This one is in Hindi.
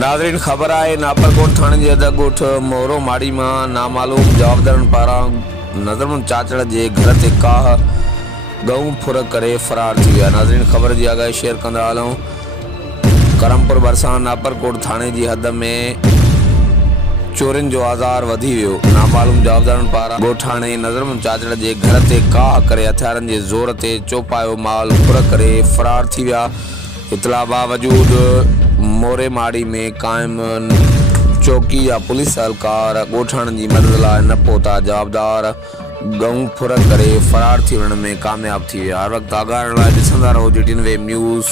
नाज़रीन ख़बर है नापरकोट थाने के अद ॻोठ महरो माड़ी में नामालूम जवाबदारन पारा नज़रबंद चाचड़ के घर से काह गऊं फुर करे फरार थी विया। नाज़रीन ख़बर की आगाही शेयर कंदा हलूं। करमपुर भरसा नापरकोट थाने की हद में चोरिन जो आज़ार वधी वियो। नामालूम जवाबदारन पारा ॻोठाणे नज़रबंद चाचड़ के घर से काह करे हथियारन के ज़ोर से चोपायो माल फुर करे फरार थी विया। इतला बावजूद मोरे माड़ी में कायम चौकी या पुलिस एहलकार ॻोठाणनि की मदद लाइ न पहुता। जवाबदार गऊं फुर करे फरार थी वञण में कामयाब थी विया। हर वक्त आगार लाइ ॾिसंदा रहो GTN वेब न्यूज़।